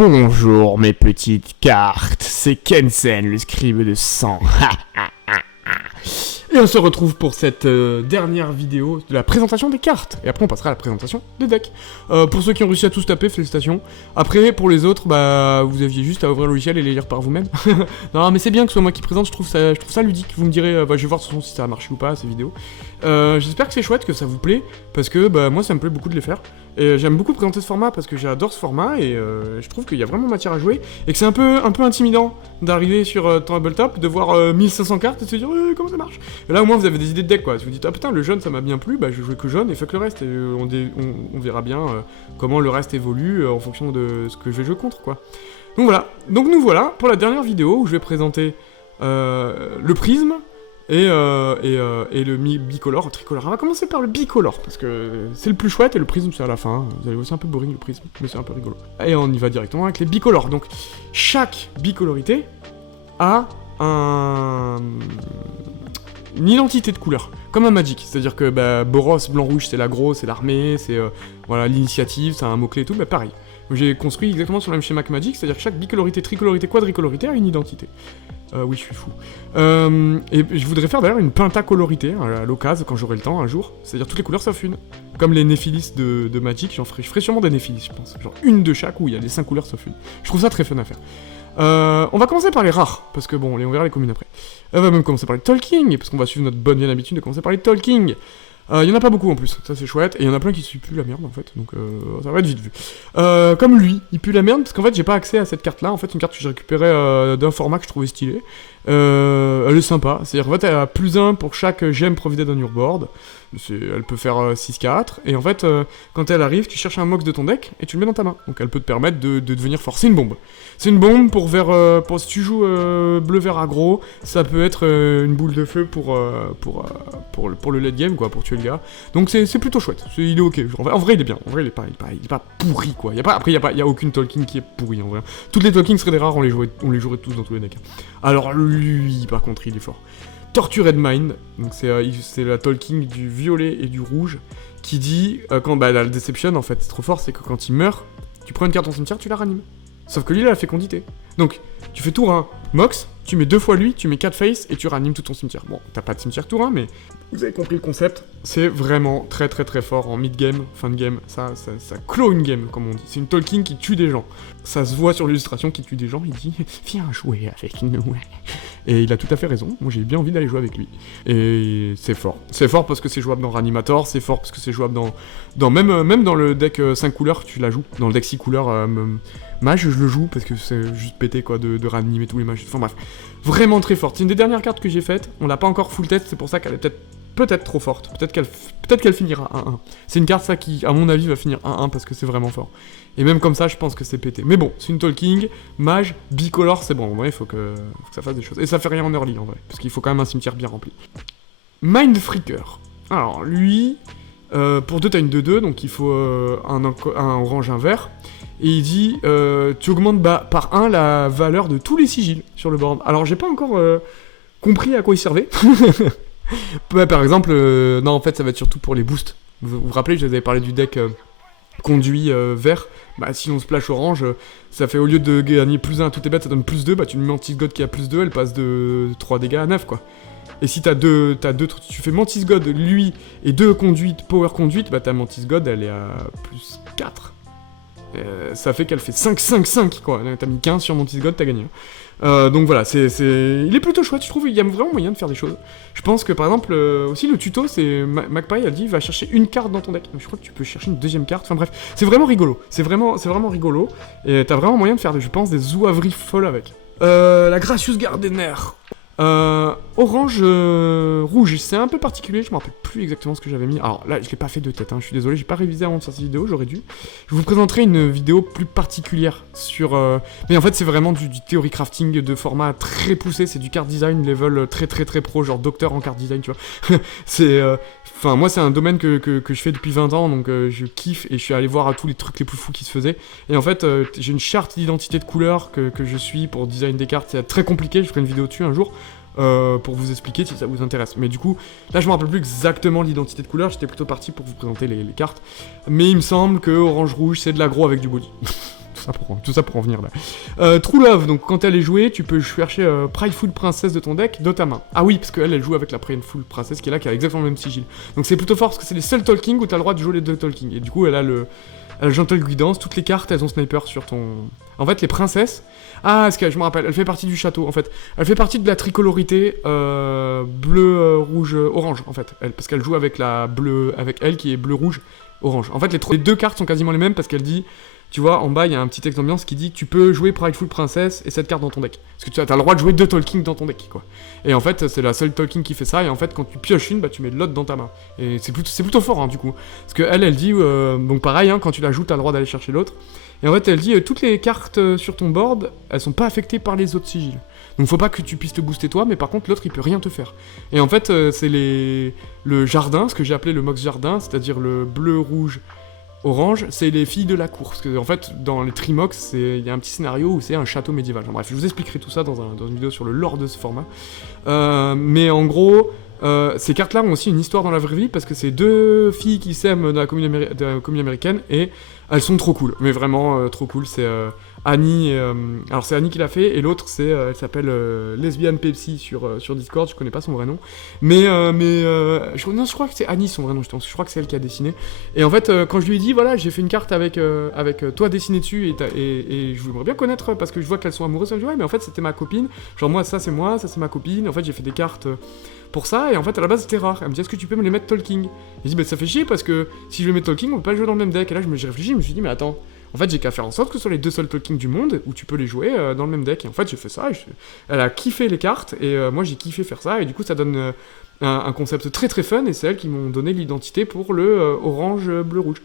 Bonjour mes petites cartes, c'est Kensen, le scribe de sang. Et on se retrouve pour cette dernière vidéo de la présentation des cartes. Et après on passera à la présentation des decks. Pour ceux qui ont réussi à tous taper, félicitations. Après, pour les autres, bah vous aviez juste à ouvrir le logiciel et les lire par vous-même. Non mais c'est bien que ce soit moi qui présente, je trouve ça ludique. Vous me direz, je vais voir de toute façon si ça a marché ou pas ces vidéos. J'espère que c'est chouette, que ça vous plaît, parce que bah moi ça me plaît beaucoup de les faire. Et j'aime beaucoup présenter ce format parce que j'adore ce format et je trouve qu'il y a vraiment matière à jouer. Et que c'est un peu intimidant d'arriver sur Tabletop, de voir 1500 cartes et de se dire comment ça marche. Et là au moins vous avez des idées de deck quoi. Si vous dites ah putain le jaune ça m'a bien plu, bah je vais jouer que jaune et fuck le reste. Et on verra bien comment le reste évolue en fonction de ce que je vais jouer contre quoi. Donc voilà. Donc nous voilà pour la dernière vidéo où je vais présenter le prisme. Et le bicolore, tricolore. On va commencer par le bicolore, parce que c'est le plus chouette, et le prisme c'est à la fin. Vous allez voir, c'est un peu boring le prisme, mais c'est un peu rigolo. Et on y va directement avec les bicolores. Donc, chaque bicolorité a une identité de couleur, comme un Magic. C'est-à-dire que bah, Boros, blanc-rouge, c'est l'aggro, c'est l'armée, c'est voilà, l'initiative, c'est un mot-clé et tout, bah pareil. J'ai construit exactement sur le même schéma que Magic, c'est-à-dire que chaque bicolorité, tricolorité, quadricolorité a une identité. Oui, je suis fou. Et je voudrais faire d'ailleurs une pentacolorité à l'occasion quand j'aurai le temps un jour. C'est-à-dire toutes les couleurs sauf une. Comme les Néphilis de Magic, je ferai sûrement des Néphilis, je pense. Genre une de chaque où il y a les 5 couleurs sauf une. Je trouve ça très fun à faire. On va commencer par les rares, parce que bon, on verra les communes après. On va même commencer par les Talking, parce qu'on va suivre notre bonne vieille habitude de commencer par les Talking. Il y en a pas beaucoup en plus, ça c'est chouette, et il y en a plein qui puent la merde en fait, donc ça va être vite vu. Comme lui, il pue la merde parce qu'en fait j'ai pas accès à cette carte là, en fait une carte que j'ai récupérée d'un format que je trouvais stylé. Elle est sympa, c'est-à-dire en fait elle a +1 pour chaque gemme provided on your board, elle peut faire 6-4, et en fait quand elle arrive tu cherches un mox de ton deck et tu le mets dans ta main, donc elle peut te permettre de devenir fort. C'est une bombe. C'est une bombe pour si tu joues bleu-vert aggro, ça peut être une boule de feu pour le late game quoi, pour tuer le gars. Donc c'est plutôt chouette, il est ok, en vrai il est bien, en vrai il est pas pourri quoi. Après il y a aucune Talking qui est pourri en vrai. Toutes les Talking seraient des rares, on les jouerait tous dans tous les decks. Alors lui par contre il est fort. Tortured Mind, donc c'est la Talking du violet et du rouge, qui dit, quand la Deception en fait, c'est trop fort, c'est que quand il meurt, tu prends une carte en cimetière, tu la ranimes. Sauf que lui, il a la fécondité. Donc, tu fais tour 1, Mox, tu mets 2 fois lui, tu mets 4 face, et tu ranimes tout ton cimetière. Bon, t'as pas de cimetière tour 1, mais vous avez compris le concept. C'est vraiment très très très fort en mid-game, fin de game, ça clôt une game, comme on dit. C'est une Talking qui tue des gens. Ça se voit sur l'illustration qui tue des gens, il dit « Viens jouer avec nous ». Et il a tout à fait raison, moi j'ai bien envie d'aller jouer avec lui. Et c'est fort. C'est fort parce que c'est jouable dans Ranimator, c'est fort parce que c'est jouable même dans le deck 5 couleurs, tu la joues. Dans le deck 6 couleurs, Mage, je le joue parce que c'est juste pété quoi de ranimer tous les mages. Enfin bref, vraiment très forte. C'est une des dernières cartes que j'ai faites, on l'a pas encore full test, c'est pour ça qu'elle est peut-être trop forte. Peut-être qu'elle finira 1-1. C'est une carte ça qui, à mon avis, va finir 1-1 parce que c'est vraiment fort. Et même comme ça, je pense que c'est pété. Mais bon, c'est une Talking, Mage, bicolore, c'est bon. En vrai, il faut que ça fasse des choses. Et ça fait rien en early, en vrai. Parce qu'il faut quand même un cimetière bien rempli. Mindfreaker. Alors, lui, pour 2, t'as une 2-2, donc il faut un orange, un vert. Et il dit, tu augmentes par 1 la valeur de tous les sigils sur le board. Alors, j'ai pas encore compris à quoi il servait. Par exemple, non, en fait, ça va être surtout pour les boosts. Vous vous rappelez, je vous avais parlé du deck... conduit vert, bah si on splash orange, ça fait au lieu de gagner +1 à toutes tes bêtes, ça donne +2, bah tu mets Mantis God qui a +2, elle passe de 3 dégâts à 9 quoi. Et si tu fais Mantis God, lui, et 2 conduites, power conduite, bah ta Mantis God elle est à +4. Ça fait qu'elle fait 5-5-5 quoi, t'as mis 15 sur Mantis God, t'as gagné. Donc voilà, il est plutôt chouette, je trouve, il y a vraiment moyen de faire des choses. Je pense que par exemple, aussi le tuto, c'est Magpie a dit, va chercher une carte dans ton deck. Je crois que tu peux chercher une deuxième carte, enfin bref, c'est vraiment rigolo, c'est vraiment rigolo, et t'as vraiment moyen de faire, je pense, des zouaveries folles avec. La Gracious Gardener. Orange, rouge, c'est un peu particulier, je me rappelle plus exactement ce que j'avais mis. Alors là, je l'ai pas fait de tête, je suis désolé, j'ai pas révisé avant de faire cette vidéo, j'aurais dû. Je vous présenterai une vidéo plus particulière sur... Mais en fait, c'est vraiment du theory crafting de format très poussé, c'est du card design level très pro, genre docteur en card design, tu vois. C'est... Enfin, moi, c'est un domaine que je fais depuis 20 ans, donc je kiffe, et je suis allé voir à tous les trucs les plus fous qui se faisaient. Et en fait, j'ai une charte d'identité de couleur que je suis pour design des cartes, c'est très compliqué, je ferai une vidéo dessus un jour. Pour vous expliquer si ça vous intéresse. Mais du coup, là je me rappelle plus exactement l'identité de couleur, j'étais plutôt parti pour vous présenter les cartes. Mais il me semble que orange-rouge c'est de l'aggro avec du body. tout ça pour en venir là. True Love, donc quand elle est jouée, tu peux chercher Prideful Princess de ton deck de ta main. Ah oui, parce qu'elle joue avec la Prideful Princess qui est là, qui a exactement le même sigil. Donc c'est plutôt fort parce que c'est les seuls talking où t'as le droit de jouer les deux talking. Et du coup, elle a le Gentle Guidance, toutes les cartes elles ont sniper sur ton. En fait, les princesses. Ah, est-ce que je me rappelle, elle fait partie du château en fait. Elle fait partie de la tricolorité bleu, rouge, orange en fait. Parce qu'elle joue avec la bleue, avec elle qui est bleu, rouge, orange. En fait, les deux cartes sont quasiment les mêmes parce qu'elle dit. Tu vois, en bas, il y a un petit texte d'ambiance qui dit que tu peux jouer Prideful Princess et cette carte dans ton deck. Parce que tu as le droit de jouer deux Talking dans ton deck, quoi. Et en fait, c'est la seule Talking qui fait ça, et en fait, quand tu pioches une, bah tu mets l'autre dans ta main. Et c'est plutôt fort, hein, du coup. Parce que elle dit, donc pareil, hein, quand tu la joues, t'as le droit d'aller chercher l'autre. Et en fait, elle dit, toutes les cartes sur ton board, elles sont pas affectées par les autres sigils. Donc faut pas que tu puisses te booster toi, mais par contre, l'autre, il peut rien te faire. Et en fait, c'est le jardin, ce que j'ai appelé le Mox Jardin, c'est-à-dire le bleu, rouge, orange, c'est les filles de la cour. Parce que, en fait, dans les Trimox, il y a un petit scénario où c'est un château médiéval. Enfin, bref, je vous expliquerai tout ça dans une vidéo sur le lore de ce format. Mais en gros, ces cartes-là ont aussi une histoire dans la vraie vie parce que c'est deux filles qui s'aiment de la commune américaine et elles sont trop cool. Mais vraiment trop cool. C'est Annie. Alors, c'est Annie qui l'a fait et l'autre, elle s'appelle Lesbian Pepsi sur Discord. Je connais pas son vrai nom. Mais je crois que c'est Annie son vrai nom. Je crois que c'est elle qui a dessiné. Et en fait, quand je lui ai dit, voilà, j'ai fait une carte avec toi dessiné dessus et je voudrais bien connaître parce que je vois qu'elles sont amoureuses. Elle me dit, ouais, mais en fait, c'était ma copine. Genre, moi, ça, c'est ma copine. En fait, j'ai fait des cartes pour ça, et en fait, à la base, c'était rare. Elle me dit, est-ce que tu peux me les mettre talking? J'ai dit, bah, ça fait chier parce que si je les mets talking, on peut pas les jouer dans le même deck. Et là, j'ai réfléchi, je me suis dit, mais attends, en fait, j'ai qu'à faire en sorte que ce soit les deux seuls talking du monde où tu peux les jouer dans le même deck. Et en fait, j'ai fait ça, elle a kiffé les cartes, et moi, j'ai kiffé faire ça, et du coup, ça donne un concept très très fun, et c'est elles qui m'ont donné l'identité pour le orange, bleu, rouge.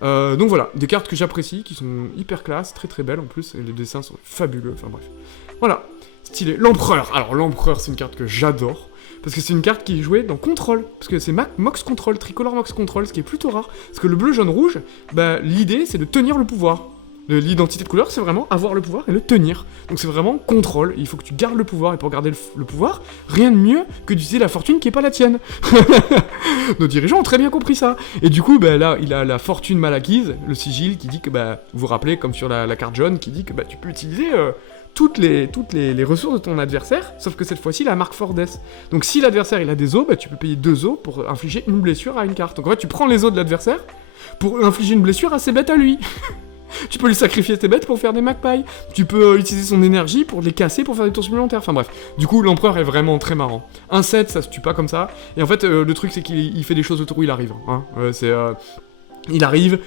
Donc voilà, des cartes que j'apprécie, qui sont hyper classe, très très belles en plus, et les dessins sont fabuleux, enfin bref. Voilà, stylé. L'Empereur, alors l'Empereur, c'est une carte que j'adore. Parce que c'est une carte qui est jouée dans Control. Parce que c'est Mox Control, Tricolor Mox Control, ce qui est plutôt rare. Parce que le bleu, jaune, rouge, bah, l'idée, c'est de tenir le pouvoir. L'identité de couleur, c'est vraiment avoir le pouvoir et le tenir. Donc c'est vraiment contrôle. Il faut que tu gardes le pouvoir. Et pour garder le pouvoir, rien de mieux que d'utiliser la fortune qui est pas la tienne. Nos dirigeants ont très bien compris ça. Et du coup, bah, là, il a la fortune mal acquise, le sigil qui dit que, bah, vous vous rappelez, comme sur la carte jaune, qui dit que bah, tu peux utiliser toutes les ressources de ton adversaire, sauf que cette fois-ci, la marque Fordes. Donc si l'adversaire il a des os, bah, tu peux payer 2 os pour infliger une blessure à une carte. Donc en fait, tu prends les os de l'adversaire pour infliger une blessure à ses bêtes à lui. Tu peux lui sacrifier tes bêtes pour faire des magpies. Tu peux utiliser son énergie pour les casser pour faire des tours supplémentaires. Enfin bref. Du coup, l'empereur est vraiment très marrant. Un set, ça se tue pas comme ça. Et en fait, le truc, c'est qu'il fait des choses autour où il arrive. Hein. Il arrive,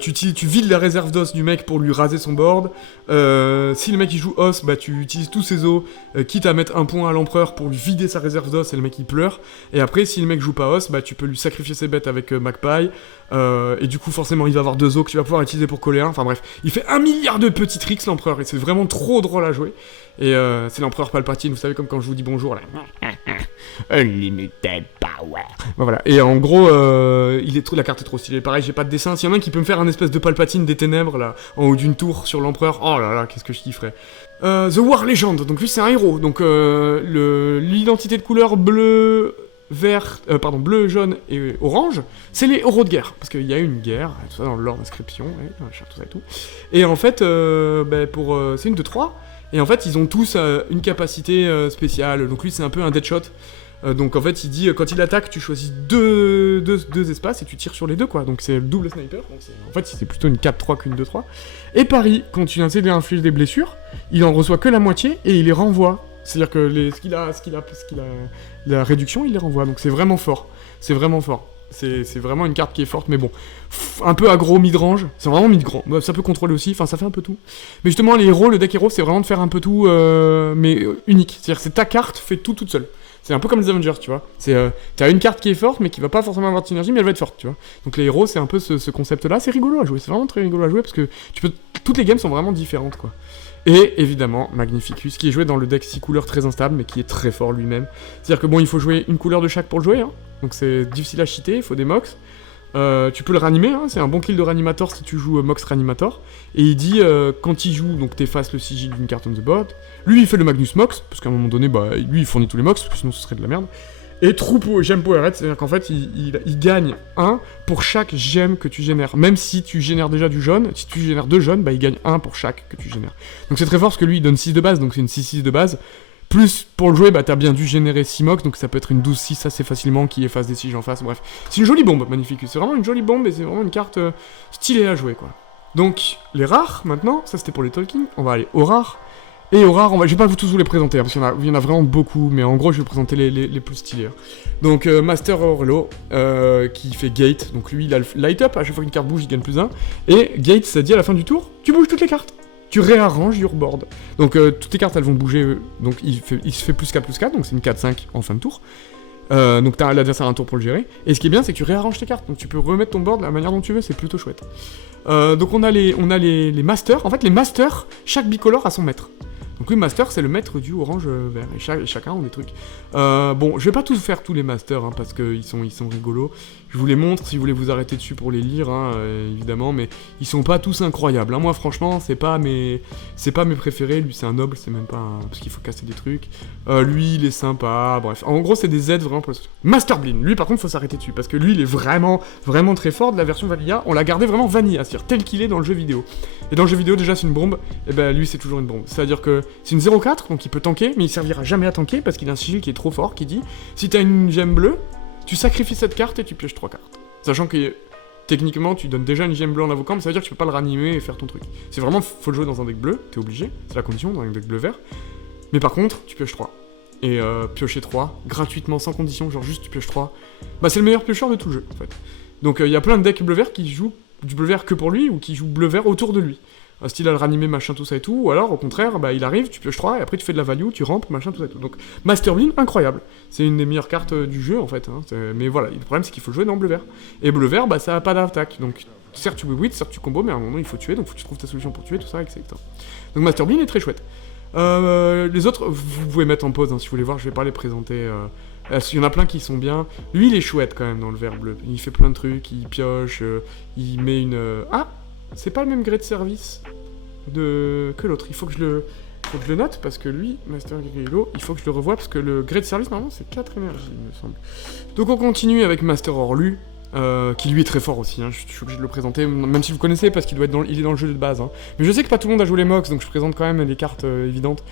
tu vides la réserve d'os du mec pour lui raser son board. Si le mec il joue os, bah tu utilises tous ses os, quitte à mettre un point à l'empereur pour lui vider sa réserve d'os et le mec il pleure. Et après, si le mec joue pas os, bah tu peux lui sacrifier ses bêtes avec Magpie. Et du coup, forcément, il va avoir 2 os que tu vas pouvoir utiliser pour coller un. Enfin bref, il fait 1 milliard de petits tricks l'empereur et c'est vraiment trop drôle à jouer. Et c'est l'empereur Palpatine, vous savez, comme quand je vous dis bonjour là. Unlimited power. Bah, voilà. Et en gros, la carte est trop stylée. Pareil, j'ai pas de dessin. S'il y en a un qui peut me faire un espèce de Palpatine des ténèbres là, en haut d'une tour sur l'empereur, oh là là, qu'est-ce que je kifferais. The War Legend, donc lui c'est un héros. Donc l'identité de couleur bleu, bleu, jaune et orange, c'est les héros de guerre. Parce qu'il y a eu une guerre, tout ça dans le lore d'inscription, tout ça et tout. Et en fait, c'est une de 3. Et en fait, ils ont tous une capacité spéciale. Donc lui, c'est un peu un deadshot. Donc en fait, il dit, quand il attaque, tu choisis deux espaces et tu tires sur les deux, quoi. Donc c'est le double sniper. Donc en fait, c'est plutôt une 4-3 qu'une 2-3. Et pareil, quand tu essaies d'infliger des blessures, il en reçoit que la moitié et il les renvoie. C'est-à-dire que ce qu'il a, la réduction, il les renvoie. Donc c'est vraiment fort. C'est vraiment fort. C'est vraiment une carte qui est forte, mais bon, un peu aggro mid-range, c'est vraiment mid-grand, ça peut contrôler aussi, enfin ça fait un peu tout. Mais justement, les héros, le deck héros, c'est vraiment de faire un peu tout, mais unique. C'est-à-dire que c'est ta carte fait tout toute seule. C'est un peu comme les Avengers, tu vois. T'as une carte qui est forte, mais qui va pas forcément avoir de synergie, mais elle va être forte, tu vois. Donc les héros, c'est un peu ce concept-là, c'est rigolo à jouer, c'est vraiment très rigolo à jouer, parce que toutes les games sont vraiment différentes, quoi. Et évidemment, Magnificus, qui est joué dans le deck 6 couleurs très instable, mais qui est très fort lui-même. C'est-à-dire que bon, il faut jouer une couleur de chaque pour le jouer, hein. Donc c'est difficile à cheater, il faut des mox. Tu peux le ranimer, hein, c'est un bon kill de Ranimator si tu joues Mox Ranimator. Et il dit, quand il joue, donc t'effaces le sigil d'une carte on the board. Lui, il fait le Magnus Mox, parce qu'à un moment donné, bah, lui, il fournit tous les mox, parce que sinon ce serait de la merde. Et true gemme power rate, c'est-à-dire qu'en fait, il gagne 1 pour chaque gemme que tu génères. Même si tu génères déjà du jaune, si tu génères 2 jaunes, bah il gagne 1 pour chaque que tu génères. Donc c'est très fort parce que lui, il donne 6 de base, donc c'est une 6-6 de base. Plus, pour le jouer, bah t'as bien dû générer 6 mox, donc ça peut être une 12-6 assez facilement qui efface des siges en face, bref. C'est une jolie bombe, magnifique. C'est vraiment une jolie bombe et c'est vraiment une carte stylée à jouer, quoi. Donc, les rares, maintenant, ça c'était pour les Tolkien, on va aller aux rares. Et aux rares, je vais pas tous vous les présenter, hein, parce qu'il y en a vraiment beaucoup, mais en gros, je vais vous présenter les plus stylés. Hein. Donc, Master Orlo, qui fait Gate, donc lui, il a le Light Up, à chaque fois qu'une carte bouge, il gagne +1. Et Gate, ça dit à la fin du tour, tu bouges toutes les cartes. Tu réarranges your board. Donc, toutes les cartes, elles vont bouger, donc il se fait +4/+4, donc c'est une 4-5 en fin de tour. Donc t'as l'adversaire un tour pour le gérer. Et ce qui est bien, c'est que tu réarranges tes cartes, donc tu peux remettre ton board de la manière dont tu veux, c'est plutôt chouette. Donc on a les masters. En fait, les masters, chaque bicolore a son maître. Donc le master, c'est le maître du orange vert, et chacun ont des trucs. Bon, je vais pas tous faire tous les masters, hein, parce qu'ils sont rigolos. Je vous les montre si vous voulez vous arrêter dessus pour les lire, hein, évidemment, mais ils sont pas tous incroyables. Hein. Moi, franchement, c'est pas mes préférés. Lui, c'est un noble, c'est même pas parce qu'il faut casser des trucs. Lui, il est sympa, bref. En gros, c'est des aides vraiment pour le... Master Blin, lui, par contre, faut s'arrêter dessus, parce que lui, il est vraiment, vraiment très fort de la version Vanilla. On l'a gardé vraiment Vanilla, c'est-à-dire tel qu'il est dans le jeu vidéo. Et dans le jeu vidéo, déjà, c'est une bombe, et ben lui, c'est toujours une bombe. C'est-à-dire que c'est une 0-4, donc il peut tanker, mais il servira jamais à tanker, parce qu'il a un sigil qui est trop fort, qui dit, si t'as une gemme bleue, tu sacrifies cette carte et tu pioches 3 cartes. Sachant que, techniquement, tu donnes déjà une gemme bleue en invoquant, mais ça veut dire que tu peux pas le ranimer et faire ton truc. C'est vraiment, faut le jouer dans un deck bleu, t'es obligé, c'est la condition, dans un deck bleu-vert. Mais par contre, tu pioches 3. Et piocher 3, gratuitement, sans condition, genre juste tu pioches 3. Bah c'est le meilleur piocheur de tout le jeu, en fait. Donc il y a plein de decks bleu-vert qui jouent du bleu-vert que pour lui, ou qui jouent bleu-vert autour de lui. Style à le ranimer, machin, tout ça et tout, ou alors au contraire, bah il arrive, tu pioches 3, et après tu fais de la value, tu rampes, machin, tout ça et tout. Donc Master Blin, incroyable. C'est une des meilleures cartes du jeu en fait. Hein. Mais voilà, le problème c'est qu'il faut jouer dans bleu-vert. Et bleu-vert, bah ça a pas d'attaque. Donc certes tu win, certes tu combo, mais à un moment il faut tuer, donc faut que tu trouves ta solution pour tuer, tout ça, etc. Donc Master Blin est très chouette. Les autres, vous pouvez mettre en pause hein, si vous voulez voir, je vais pas les présenter. Il y en a plein qui sont bien. Lui il est chouette quand même dans le vert bleu. Il fait plein de trucs, il pioche, il met une... Ah, c'est pas le même gré de service que l'autre. Il faut que je le note parce que lui, Master Grillo, il faut que je le revoie parce que le gré de service normalement c'est 4 énergies il me semble. Donc on continue avec Master Orlu. Qui lui est très fort aussi, hein. Je suis obligé de le présenter, même si vous connaissez parce qu'il doit être il est dans le jeu de base. Hein. Mais je sais que pas tout le monde a joué les Mox, donc je présente quand même les cartes évidentes.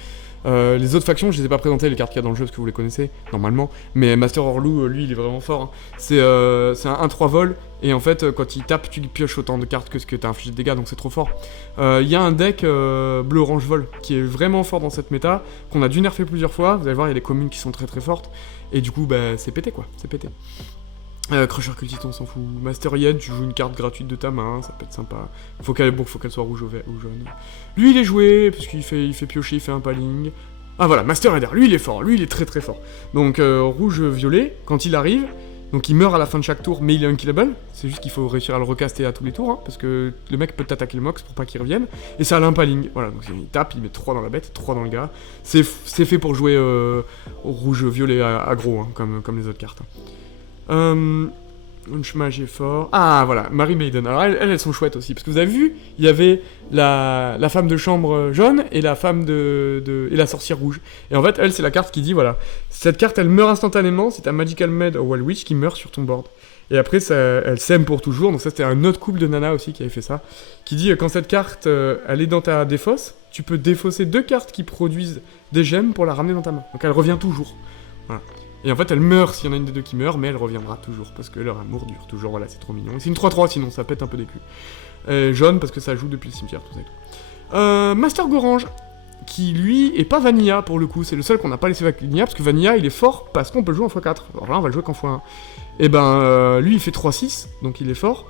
Les autres factions, je les ai pas présentées, les cartes qu'il y a dans le jeu, parce que vous les connaissez, normalement. Mais Master Orlu, lui, il est vraiment fort. Hein. C'est un 1-3 vol, et en fait, quand il tape, tu pioches autant de cartes que ce que t'as infligé de dégâts, donc c'est trop fort. Il y a un deck bleu-orange vol, qui est vraiment fort dans cette méta, qu'on a dû nerfer plusieurs fois. Vous allez voir, il y a des communes qui sont très très fortes. Et du coup, bah, c'est pété, quoi, c'est pété. Crusher Cultiste, on s'en fout. Master Yen, tu joues une carte gratuite de ta main, ça peut être sympa. Faut qu'elle soit rouge ou jaune. Lui, il est joué, parce qu'il fait piocher, il fait un paling. Ah voilà, Master Eder, lui, il est fort, lui, il est très très fort. Donc, rouge-violet, quand il arrive, donc il meurt à la fin de chaque tour, mais il est unkillable. C'est juste qu'il faut réussir à le recaster à tous les tours, hein, parce que le mec peut t'attaquer le mox pour pas qu'il revienne. Et ça a l'impaling, voilà, donc il tape, il met 3 dans la bête, 3 dans le gars. C'est fait pour jouer rouge-violet aggro, hein, comme les autres cartes. Unchmage est fort. Ah voilà, Mary Maiden. Alors elles sont chouettes aussi, parce que vous avez vu, il y avait la femme de chambre jaune et la femme et la sorcière rouge. Et en fait, elle, c'est la carte qui dit, voilà, cette carte, elle meurt instantanément, c'est un Magical Med ou Wild Witch qui meurt sur ton board. Et après, elle sème pour toujours, donc ça c'était un autre couple de Nana aussi qui avait fait ça, qui dit, quand cette carte, elle est dans ta défausse, tu peux défausser 2 cartes qui produisent des gemmes pour la ramener dans ta main. Donc elle revient toujours. Voilà. Et en fait, elle meurt s'il y en a une des deux qui meurt, mais elle reviendra toujours, parce que leur amour dure toujours, voilà, c'est trop mignon. C'est une 3-3, sinon ça pète un peu des culs. Jaune, parce que ça joue depuis le cimetière, tout ça et tout. Master Gorange, qui lui est pas Vanilla, pour le coup, c'est le seul qu'on n'a pas laissé Vanilla, parce que Vanilla, il est fort, parce qu'on peut le jouer en x4. Alors là, on va le jouer qu'en x1. Et ben, lui, il fait 3-6, donc il est fort.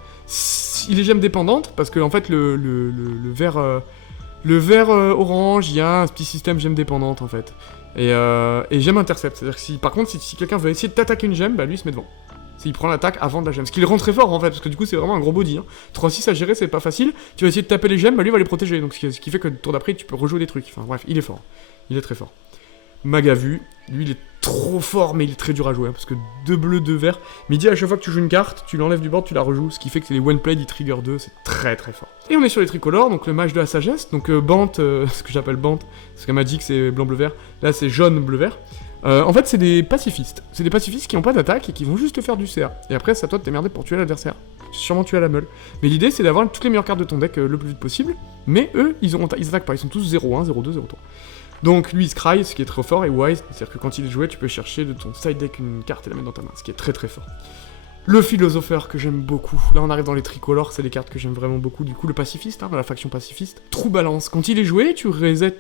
Il est gemme dépendante, parce que, en fait, le vert orange, il y a un petit système gemme dépendante, en fait. Et gemme intercept, c'est-à-dire que par contre, si quelqu'un veut essayer de t'attaquer une gemme, bah lui il se met devant. Il prend l'attaque avant de la gemme, ce qui le rend très fort en fait, parce que du coup c'est vraiment un gros body. Hein. 3-6 à gérer, c'est pas facile, tu vas essayer de taper les gemmes, bah lui va les protéger, donc ce qui fait que le tour d'après tu peux rejouer des trucs. Enfin bref, il est fort, il est très fort. Magavu, lui il est trop fort, mais il est très dur à jouer, hein, parce que 2 bleus, 2 verts. Mais il dit à chaque fois que tu joues une carte, tu l'enlèves du board, tu la rejoues, ce qui fait que les one play, ils trigger 2, c'est très très fort. Et on est sur les tricolores, donc le mage de la sagesse, donc Bant, ce que j'appelle Bant, parce que Magic c'est blanc, bleu, vert, là c'est jaune, bleu, vert. En fait, c'est des pacifistes. C'est des pacifistes qui n'ont pas d'attaque et qui vont juste te faire du CR. Et après, c'est à toi de t'émerder pour tuer l'adversaire. Sûrement tuer à la meule. Mais l'idée, c'est d'avoir toutes les meilleures cartes de ton deck le plus vite possible. Mais eux, ils attaquent pas. Ils sont tous 0-1, 0-2, 0-3. Donc lui, il Scry, ce qui est très fort, et Wise, c'est-à-dire que quand il est joué, tu peux chercher de ton side deck une carte et la mettre dans ta main, ce qui est très très fort. Le Philosopheur que j'aime beaucoup. Là, on arrive dans les tricolores, c'est les cartes que j'aime vraiment beaucoup. Du coup, le pacifiste, dans la faction pacifiste. True Balance. Quand il est joué, tu resets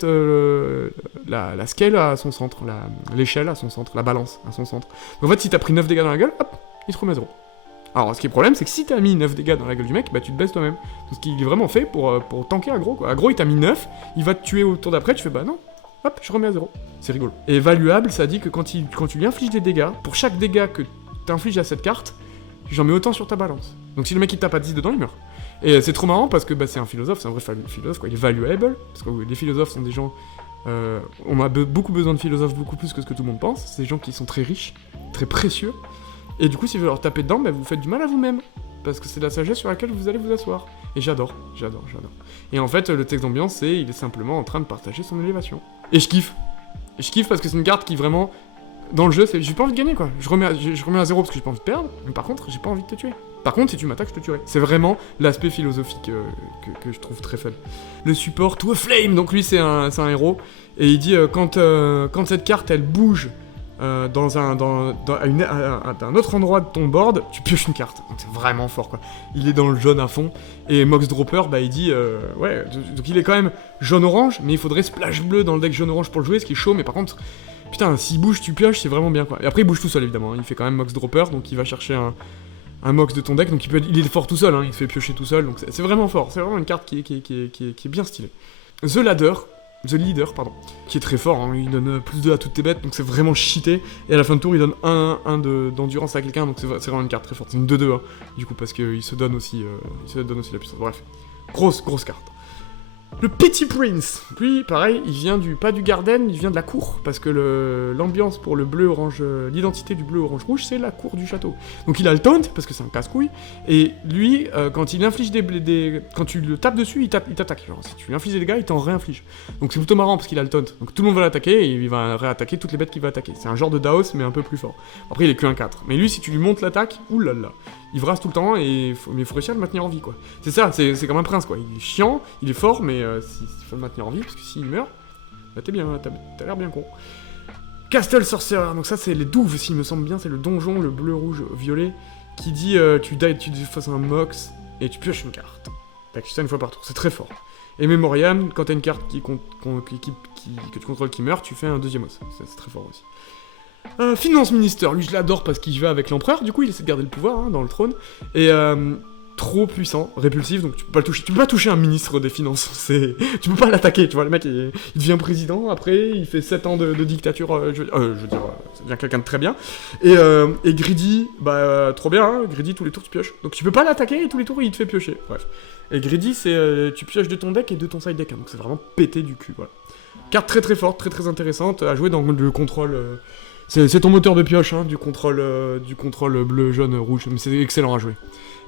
la scale à son centre, l'échelle à son centre, la balance à son centre. Donc, en fait, si t'as pris 9 dégâts dans la gueule, hop, il te remet à 0. Alors, ce qui est le problème, c'est que si t'as mis 9 dégâts dans la gueule du mec, bah tu te baisses toi-même. Parce qu'il est vraiment fait pour tanker aggro, quoi. Aggro, il t'a mis 9, il va te tuer au tour d'après, tu fais bah non, hop, je remets à 0. C'est rigolo. Et valuable, ça dit que quand tu lui infliges des dégâts, pour chaque dégât que t'infliges à cette carte, j'en mets autant sur ta balance. Donc si le mec il tape à 10 dedans, il meurt. Et c'est trop marrant parce que bah, c'est un philosophe, c'est un vrai philosophe, quoi. Il est valuable, parce que les philosophes sont des gens... on a beaucoup besoin de philosophes, beaucoup plus que ce que tout le monde pense. C'est des gens qui sont très riches, très précieux. Et du coup, si vous leur tapez dedans, bah, vous faites du mal à vous-même. Parce que c'est la sagesse sur laquelle vous allez vous asseoir. Et j'adore. Et en fait, le texte d'ambiance, il est simplement en train de partager son élévation. Et je kiffe. Parce que c'est une carte qui vraiment... Dans le jeu, j'ai pas envie de gagner, quoi. Je remets à 0 parce que j'ai pas envie de perdre, mais par contre, j'ai pas envie de te tuer. Par contre, si tu m'attaques, je te tuerai. C'est vraiment l'aspect philosophique que je trouve très fun. Le support, To a Flame, donc lui, c'est un héros. Et il dit, quand cette carte, elle bouge... à un autre endroit de ton board, tu pioches une carte. Donc c'est vraiment fort, quoi. Il est dans le jaune à fond. Et Mox Dropper, bah il dit, ouais, donc il est quand même jaune-orange, mais il faudrait splash bleu dans le deck jaune-orange pour le jouer, ce qui est chaud, mais par contre, putain, s'il bouge, tu pioches, c'est vraiment bien, quoi. Et après, il bouge tout seul, évidemment. Il fait quand même Mox Dropper, donc il va chercher un Mox de ton deck, donc il est fort tout seul, hein, il te fait piocher tout seul, donc c'est vraiment fort. C'est vraiment une carte qui est bien stylée. The Leader, qui est très fort, hein, il donne plus 2 à toutes tes bêtes, donc c'est vraiment cheaté, et à la fin de tour il donne 1 d'endurance à quelqu'un, donc c'est vraiment une carte très forte, c'est une 2-2, hein, du coup, parce qu'il se donne aussi la puissance, bref, grosse carte. Le Petit Prince, lui, pareil, il vient pas du Garden, il vient de la cour, parce que l'ambiance pour le bleu-orange, l'identité du bleu-orange-rouge, c'est la cour du château. Donc il a le taunt, parce que c'est un casse-couille, et lui, quand il inflige quand tu le tapes dessus, il t'attaque. Genre, si tu lui infliges des dégâts, il t'en réinflige. Donc c'est plutôt marrant, parce qu'il a le taunt. Donc tout le monde va l'attaquer, et il va réattaquer toutes les bêtes qu'il va attaquer. C'est un genre de Daos, mais un peu plus fort. Après, il est Q1-4. Mais lui, si tu lui montes l'attaque, oulala, il vrasse tout le temps, mais il faut réussir à le maintenir en vie, quoi. C'est ça, c'est comme un prince, quoi. Il est chiant, il est fort, mais il faut le maintenir en vie, parce que s'il meurt, bah t'es bien, t'as l'air bien con. Castle Sorcerer, donc ça c'est les douves, s'il me semble bien, c'est le donjon, le bleu, rouge, violet, qui dit tu fasses un mox, et tu pioches une carte. T'as ça une fois par tour, c'est très fort. Et Memoriam, quand t'as une carte que tu contrôles qui meurt, tu fais un deuxième os, c'est très fort aussi. Finance Minister, lui je l'adore parce qu'il va avec l'empereur, du coup il essaie de garder le pouvoir hein, dans le trône, et trop puissant, répulsif, donc tu peux pas le toucher. Tu peux pas toucher un ministre des finances, tu peux pas l'attaquer, tu vois, le mec il devient président, après il fait 7 ans de dictature, je veux dire, ça devient quelqu'un de très bien, et Greedy, bah trop bien, hein, Greedy tous les tours tu pioches, donc tu peux pas l'attaquer et tous les tours il te fait piocher, bref. Et Greedy c'est, tu pioches de ton deck et de ton side deck, hein, donc c'est vraiment pété du cul, voilà. Carte très forte, très intéressante, à jouer dans le contrôle... C'est ton moteur de pioche, hein, du contrôle bleu, jaune, rouge, mais c'est excellent à jouer.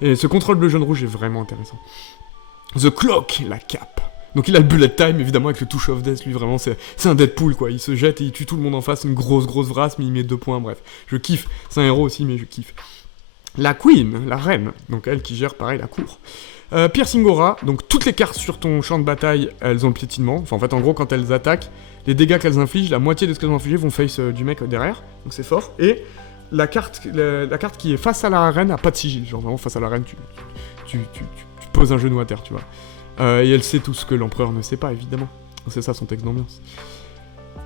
Et ce contrôle bleu, jaune, rouge est vraiment intéressant. The Clock, la cape. Donc il a le bullet time, évidemment, avec le touch of death, lui, vraiment, c'est un Deadpool, quoi. Il se jette et il tue tout le monde en face, une grosse vrasse, mais il met 2 points, bref. Je kiffe. C'est un héros aussi, mais je kiffe. La Queen, la reine, donc elle qui gère, pareil, la cour. Piercing Aura, donc toutes les cartes sur ton champ de bataille, elles ont le piétinement. Enfin, en fait, en gros, quand elles attaquent, les dégâts qu'elles infligent, la moitié de ce qu'elles ont infligé vont face du mec derrière, donc c'est fort. Et la carte qui est face à la reine a pas de sigil, genre vraiment face à la reine, tu poses un genou à terre, tu vois. Et elle sait tout ce que l'empereur ne sait pas, évidemment. C'est ça son texte d'ambiance.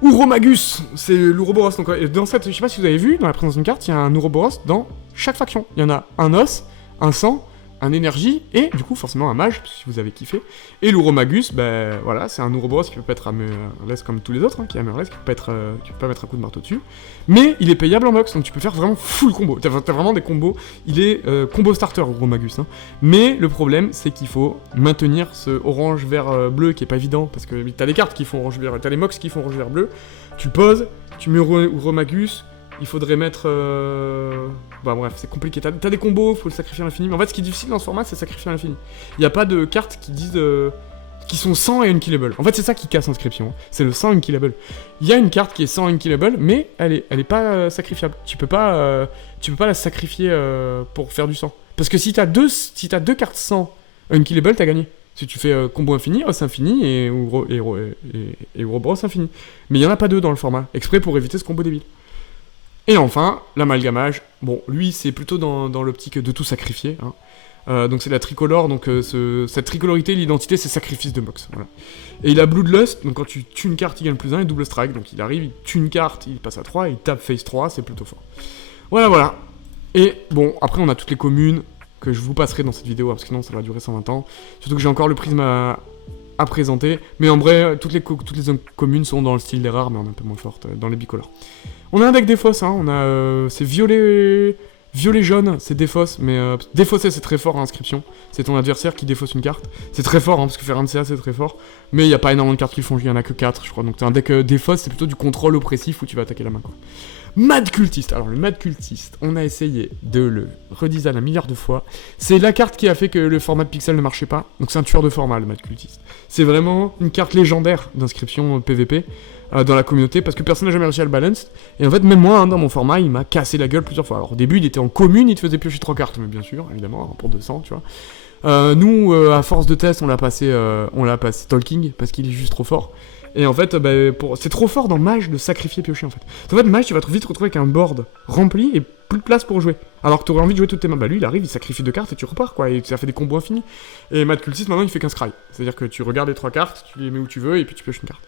Uromagus, c'est l'Ouroboros. Donc, dans cette, je sais pas si vous avez vu, dans la présence d'une carte, il y a un Ouroboros dans chaque faction. Il y en a un os, un sang, un énergie, et du coup forcément un mage, si vous avez kiffé. Et l'Uromagus, ben voilà, c'est un Ouroboros qui peut pas être hammerless comme tous les autres, hein, qui est hammerless, qui peut pas mettre un coup de marteau dessus, mais il est payable en mox, donc tu peux faire vraiment full combo. T'as vraiment des combos, il est combo starter Uromagus, hein. Mais le problème, c'est qu'il faut maintenir ce orange, vert, bleu qui est pas évident, parce que t'as des cartes qui font orange, vert, t'as les mox qui font orange, vert, bleu, tu poses, tu mets Uromagus. Il faudrait mettre... Bah bref, c'est compliqué. T'as des combos, faut le sacrifier à l'infini. Mais en fait, ce qui est difficile dans ce format, c'est sacrifier à l'infini. Il n'y a pas de cartes qui disent... qui sont 100 et unkillable. En fait, c'est ça qui casse Inscription, c'est le 100 unkillable. Il y a une carte qui est 100 unkillable, mais elle est pas sacrifiable. Tu peux pas la sacrifier pour faire du 100. Parce que si t'as deux cartes 100 unkillable, t'as gagné. Si tu fais combo infini, os infini et Ouroboros infini. Mais il y en a pas deux dans le format, exprès pour éviter ce combo débile. Et enfin, l'amalgamage. Bon, lui, c'est plutôt dans l'optique de tout sacrifier. Hein. Donc c'est la tricolore, donc cette tricolorité, l'identité, c'est sacrifice de Mox. Voilà. Et il a Bloodlust, donc quand tu tues une carte, il gagne +1 et double strike. Donc il arrive, il tue une carte, il passe à 3, il tape face 3, c'est plutôt fort. Voilà. Et bon, après on a toutes les communes que je vous passerai dans cette vidéo, parce que sinon ça va durer 120 ans. Surtout que j'ai encore le prisme à présenter. Mais en vrai, toutes les zones communes sont dans le style des rares, mais on est un peu moins fortes dans les bicolores. On a un deck défausse, hein. On a c'est violet-jaune, c'est défausse, mais défausser c'est très fort à Inscription. C'est ton adversaire qui défausse une carte. C'est très fort, hein, parce que faire un CA c'est très fort. Mais il n'y a pas énormément de cartes qui le font, il y en a que 4, je crois. Donc t'as un deck défausse, c'est plutôt du contrôle oppressif où tu vas attaquer la main, quoi. Mad Cultiste. Alors le Mad Cultiste, on a essayé de le redesign un milliard de fois. C'est la carte qui a fait que le format de pixel ne marchait pas. Donc c'est un tueur de format, le Mad Cultiste. C'est vraiment une carte légendaire d'Inscription PVP dans la communauté, parce que personne n'a jamais réussi à le balance. Et en fait, même moi, hein, dans mon format, il m'a cassé la gueule plusieurs fois. Alors au début, il était en commune, il te faisait piocher 3 cartes, mais bien sûr, évidemment, pour 200, tu vois. Nous, à force de test, on l'a passé Talking, parce qu'il est juste trop fort. Et en fait, c'est trop fort dans Mage de sacrifier piocher en fait. En fait, Mage, tu vas vite te retrouver avec un board rempli et plus de place pour jouer. Alors que tu aurais envie de jouer toutes tes mains. Bah lui, il arrive, il sacrifie 2 cartes et tu repars quoi. Et ça fait des combos infinis. Et Mad Cultist, maintenant, il fait qu'un scry. C'est-à-dire que tu regardes les 3 cartes, tu les mets où tu veux et puis tu pioches une carte.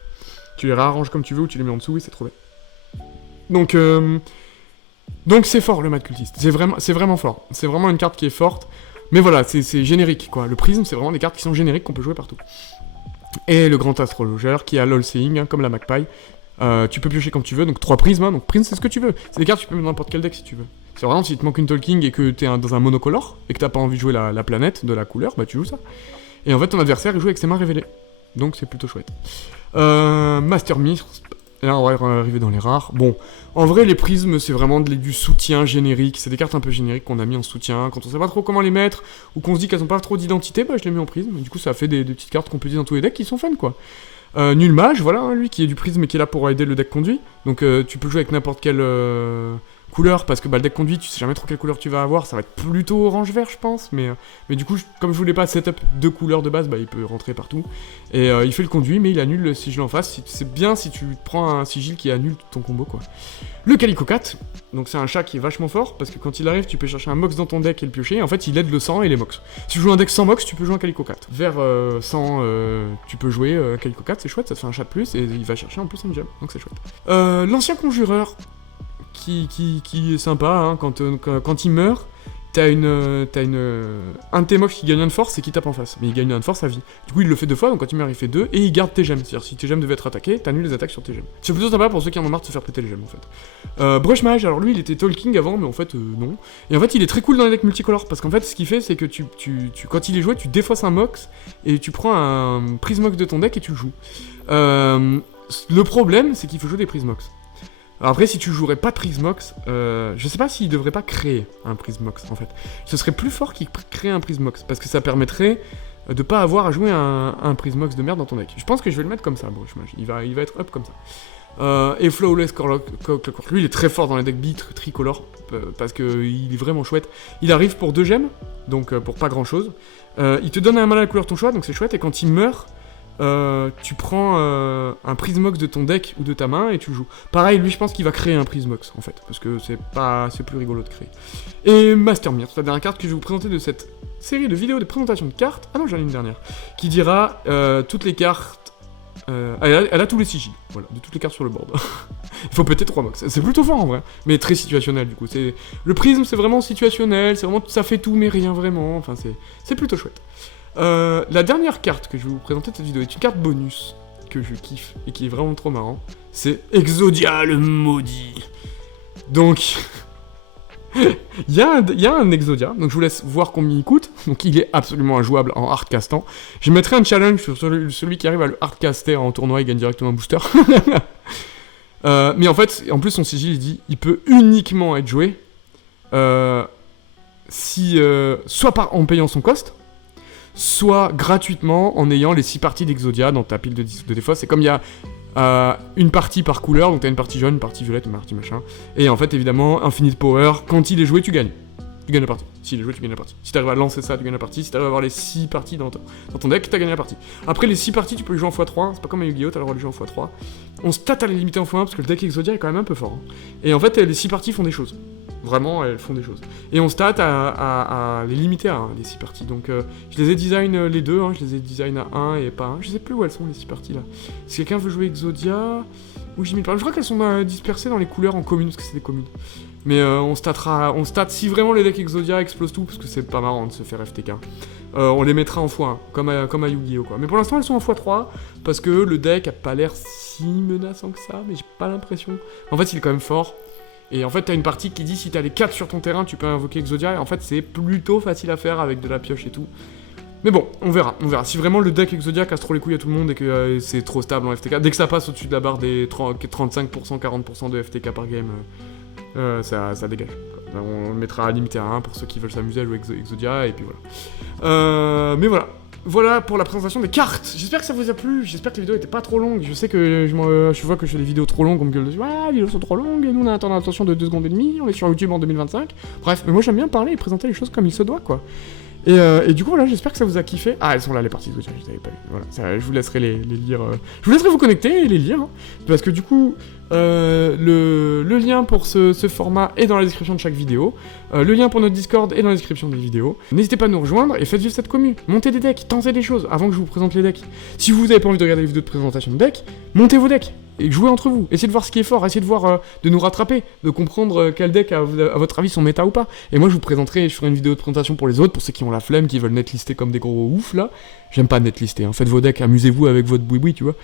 Tu les réarranges comme tu veux ou tu les mets en dessous et c'est trop bien. Donc c'est fort le Mad Cultist. C'est vraiment fort. C'est vraiment une carte qui est forte. Mais voilà, c'est générique quoi. Le prisme, c'est vraiment des cartes qui sont génériques qu'on peut jouer partout. Et le grand astrologeur qui a LOL Seeing, hein, comme la Magpie. Tu peux piocher comme tu veux, donc 3 prismes, hein, donc prisme c'est ce que tu veux. C'est des cartes que tu peux mettre dans n'importe quel deck si tu veux. C'est vraiment si te manque une Talking et que t'es dans un monocolore, et que t'as pas envie de jouer la planète de la couleur, bah tu joues ça. Et en fait ton adversaire il joue avec ses mains révélées. Donc c'est plutôt chouette. Master Mist, là on va arriver dans les rares. Bon, en vrai les prismes c'est vraiment du soutien générique, c'est des cartes un peu génériques qu'on a mis en soutien. Quand on sait pas trop comment les mettre, ou qu'on se dit qu'elles ont pas trop d'identité, bah je les mets en prisme. Et du coup ça fait des petites cartes qu'on peut utiliser dans tous les decks qui sont fun quoi. Nul Mage, voilà, hein, lui qui est du prisme et qui est là pour aider le deck conduit. Donc tu peux jouer avec n'importe quelle couleur, parce que le deck conduit, tu sais jamais trop quelle couleur tu vas avoir, ça va être plutôt orange-vert je pense, mais du coup, comme je voulais pas setup 2 couleurs de base, bah il peut rentrer partout. Et il fait le conduit, mais il annule le sigil en face, c'est bien si tu prends un sigil qui annule ton combo quoi. Le Calico Cat, donc c'est un chat qui est vachement fort, parce que quand il arrive, tu peux chercher un Mox dans ton deck et le piocher, et en fait il aide le 100 et les Mox. Si tu joues un deck sans Mox, tu peux jouer un Calico Cat. Vers 100, tu peux jouer Calico Cat, c'est chouette, ça te fait un chat de plus, et il va chercher en plus un gem, donc c'est chouette. L'ancien conjureur, qui est sympa, hein, quand il meurt, t'as un de tes Mox qui gagne 1 de force et qui tape en face, mais il gagne 1 de force à vie. Du coup il le fait 2 fois, donc quand il meurt il fait 2, et il garde tes gemmes, c'est-à-dire si tes gemmes devaient être attaquées, t'annules les attaques sur tes gemmes. C'est plutôt sympa pour ceux qui en ont marre de se faire péter les gemmes en fait. Brush Mage, alors lui il était Talking avant, mais en fait non. Et en fait il est très cool dans les decks multicolores, parce qu'en fait ce qu'il fait c'est que quand il est joué, tu défausses un Mox, et tu prends un Prismox de ton deck et tu le joues. Le problème c'est qu'il faut jouer des Prismox. Alors après, si tu jouerais pas Prismox, je sais pas s'il devrait pas créer un Prismox en fait. Ce serait plus fort qu'il crée un Prismox, parce que ça permettrait de pas avoir à jouer un Prismox de merde dans ton deck. Je pense que je vais le mettre comme ça, Brush Mage. Il va être up comme ça. Et Flawless Clockwork, lui il est très fort dans les decks tricolores, parce qu'il est vraiment chouette. Il arrive pour 2 gemmes, donc pour pas grand chose. Il te donne un mana à la couleur de ton choix, donc c'est chouette, et quand il meurt, tu prends un Prismox de ton deck ou de ta main et tu le joues. Pareil, lui je pense qu'il va créer un Prismox en fait, parce que c'est plus rigolo de créer. Et Master Mirror, c'est la dernière carte que je vais vous présenter de cette série de vidéos de présentation de cartes. Ah non, j'en ai une dernière. Qui dira toutes les cartes. Elle a tous les sigils, voilà, de toutes les cartes sur le board. Il faut péter 3 Mox. C'est plutôt fort en vrai, mais très situationnel du coup. Le prisme c'est vraiment situationnel, c'est vraiment ça fait tout mais rien vraiment. Enfin c'est plutôt chouette. La dernière carte que je vais vous présenter de cette vidéo est une carte bonus que je kiffe et qui est vraiment trop marrant. C'est Exodia le maudit. Donc, il y a un Exodia, donc je vous laisse voir combien il coûte. Donc il est absolument injouable en hardcastant. Je mettrai un challenge sur celui qui arrive à le hardcaster en tournoi, il gagne directement un booster. Mais en fait, en plus son sigil il dit il peut uniquement être joué soit en payant son cost, soit gratuitement en ayant les 6 parties d'Exodia dans ta pile de défauts. C'est comme il y a une partie par couleur, donc t'as une partie jaune, une partie violette, une partie machin. Et en fait, évidemment, Infinite Power, quand il est joué, tu gagnes. Tu gagnes la partie. S'il est joué, tu gagnes la partie. Si t'arrives à lancer ça, tu gagnes la partie. Si t'arrives à avoir les 6 parties dans ton deck, t'as gagné la partie. Après, les 6 parties, tu peux les jouer en x3. C'est pas comme à Yu-Gi-Oh! T'as le droit de jouer en x3. On se tâte à les limiter en x1 parce que le deck Exodia est quand même un peu fort. Hein. Et en fait, les 6 parties font des choses. Vraiment, elles font des choses. Et on se tâte à les limiter à 1, les 6 parties. Donc, je les ai design les deux. Hein. Je les ai design à 1 et pas 1. Je sais plus où elles sont, les 6 parties là. Si quelqu'un veut jouer Exodia. Où j'ai mis le problème. Je crois qu'elles sont dispersées dans les couleurs en commune parce que c'est des communes. Mais on state si vraiment les decks Exodia explosent tout, parce que c'est pas marrant de se faire FTK. On les mettra en x1, comme à Yu-Gi-Oh! Quoi. Mais pour l'instant, elles sont en x3, parce que le deck a pas l'air si menaçant que ça, mais j'ai pas l'impression. En fait, il est quand même fort. Et en fait, t'as une partie qui dit si t'as les 4 sur ton terrain, tu peux invoquer Exodia, et en fait, c'est plutôt facile à faire avec de la pioche et tout. Mais bon, on verra. Si vraiment le deck Exodia casse trop les couilles à tout le monde et que c'est trop stable en FTK, dès que ça passe au-dessus de la barre des 35%, 40% de FTK par game, ça dégage. On le mettra limité à 1 pour ceux qui veulent s'amuser à jouer Exodia, et puis voilà. Mais voilà. Voilà pour la présentation des cartes. J'espère que ça vous a plu, j'espère que les vidéos étaient pas trop longues. Je sais que je vois que je fais des vidéos trop longues, on me gueule dessus. Ouais, les vidéos sont trop longues, et nous on a un temps d'attention de 2 secondes et demie, on est sur YouTube en 2025. Bref, mais moi j'aime bien parler et présenter les choses comme il se doit, quoi. Et du coup, voilà, j'espère que ça vous a kiffé. Ah, elles sont là, les parties de Exodia, je les avais pas vues. Voilà, je vous laisserai les lire. Je vous laisserai vous connecter et les lire. Hein, parce que du coup, le lien pour ce format est dans la description de chaque vidéo. Le lien pour notre Discord est dans la description des vidéos. N'hésitez pas à nous rejoindre et faites vivre cette commu. Montez des decks, tentez des choses avant que je vous présente les decks. Si vous avez pas envie de regarder les vidéos de présentation de decks, montez vos decks. Et jouez entre vous, essayez de voir ce qui est fort, essayez de voir, de nous rattraper, de comprendre quel deck à votre avis sont méta ou pas. Et moi je vous présenterai, je ferai une vidéo de présentation pour les autres, pour ceux qui ont la flemme, qui veulent netlister comme des gros ouf là. J'aime pas netlister, hein. Faites vos decks, amusez-vous avec votre boui-boui, tu vois.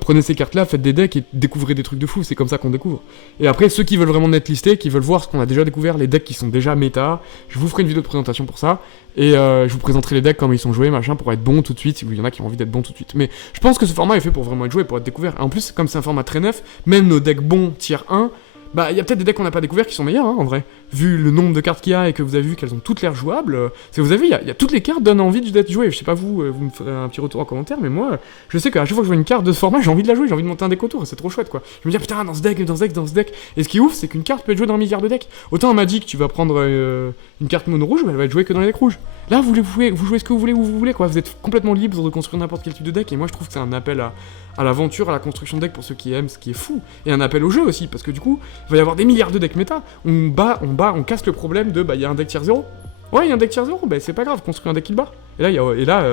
Prenez ces cartes là, faites des decks et découvrez des trucs de fou, c'est comme ça qu'on découvre. Et après, ceux qui veulent vraiment netlister, qui veulent voir ce qu'on a déjà découvert, les decks qui sont déjà méta, je vous ferai une vidéo de présentation pour ça. Et je vous présenterai les decks, comment ils sont joués, machin, pour être bons tout de suite, si il y en a qui ont envie d'être bons tout de suite. Mais je pense que ce format est fait pour vraiment être joué, pour être découvert. Et en plus, comme c'est un format très neuf, même nos decks bons tier 1, bah il y a peut-être des decks qu'on n'a pas découvert qui sont meilleurs, hein, en vrai. Vu le nombre de cartes qu'il y a et que vous avez vu qu'elles ont toutes l'air jouables, vous avez vu, il y a toutes les cartes donnent envie d'être jouées. Je sais pas vous me ferez un petit retour en commentaire, mais moi, je sais qu'à chaque fois que je vois une carte de ce format, j'ai envie de la jouer, j'ai envie de monter un deck autour, et c'est trop chouette quoi. Je me dis, ah, putain, dans ce deck. Et ce qui est ouf, c'est qu'une carte peut être jouée dans un milliard de decks. Autant en Magic, tu vas prendre une carte mono rouge, mais elle va être jouée que dans les decks rouges. Là, vous jouez ce que vous voulez, où vous voulez, quoi. Vous êtes complètement libre de construire n'importe quel type de deck, et moi je trouve que c'est un appel à l'aventure, à la construction de deck pour ceux qui aiment, ce qui est fou. Et un appel au jeu aussi, parce que du coup, il va y avoir des milliards de decks méta. On casse le problème de, il y a un deck tier 0. Ouais, il y a un deck tier 0, c'est pas grave, construis un deck qui le bat. Et là,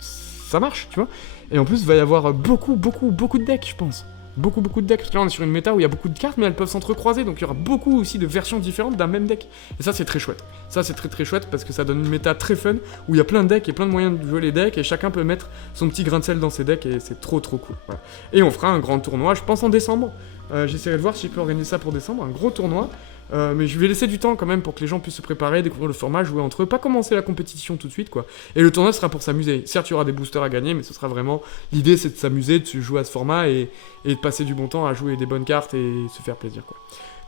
ça marche, tu vois. Et en plus, il va y avoir beaucoup de decks, je pense. Beaucoup de decks, parce que là on est sur une méta où il y a beaucoup de cartes, mais elles peuvent s'entrecroiser, donc il y aura beaucoup aussi de versions différentes d'un même deck. Et ça c'est très chouette. Ça c'est très chouette parce que ça donne une méta très fun, où il y a plein de decks et plein de moyens de jouer les decks, et chacun peut mettre son petit grain de sel dans ses decks, et c'est trop cool. Voilà. Et on fera un grand tournoi, je pense en décembre. J'essaierai de voir si je peux organiser ça pour décembre, un gros tournoi. Mais je vais laisser du temps quand même pour que les gens puissent se préparer, découvrir le format, jouer entre eux, pas commencer la compétition tout de suite quoi. Et le tournoi sera pour s'amuser. Certes, il y aura des boosters à gagner, mais ce sera vraiment l'idée, c'est de s'amuser, de jouer à ce format et de passer du bon temps à jouer des bonnes cartes et se faire plaisir quoi.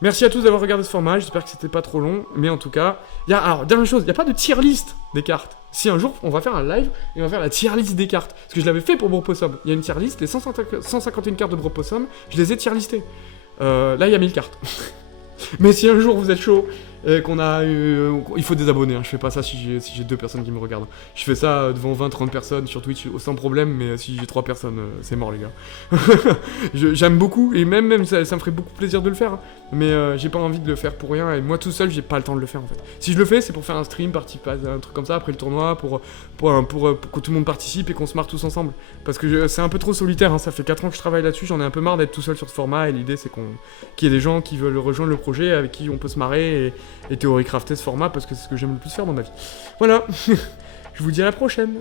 Merci à tous d'avoir regardé ce format, j'espère que c'était pas trop long, mais en tout cas, alors dernière chose, il y a pas de tier list des cartes. Si un jour on va faire un live et on va faire la tier list des cartes, parce que je l'avais fait pour Bropossum. Il y a une tier list, les 151 cartes de Bropossum, je les ai tier listées. Là il y a 1000 cartes. Mais si un jour vous êtes chaud et qu'on a il faut des abonnés, hein. Je fais pas ça si j'ai 2 personnes qui me regardent. Je fais ça devant 20-30 personnes sur Twitch sans problème, mais si j'ai 3 personnes, c'est mort les gars. J'aime beaucoup, et même ça me ferait beaucoup plaisir de le faire, hein. Mais j'ai pas envie de le faire pour rien, et moi tout seul j'ai pas le temps de le faire en fait. Si je le fais, c'est pour faire un stream, participer à un truc comme ça après le tournoi, pour que tout le monde participe et qu'on se marre tous ensemble. Parce que c'est un peu trop solitaire, hein. Ça fait 4 ans que je travaille là-dessus, j'en ai un peu marre d'être tout seul sur ce format, et l'idée c'est qu'il y ait des gens qui veulent rejoindre le projet, avec qui on peut se marrer et théorie crafter ce format, parce que c'est ce que j'aime le plus faire dans ma vie. Voilà, je vous dis à la prochaine.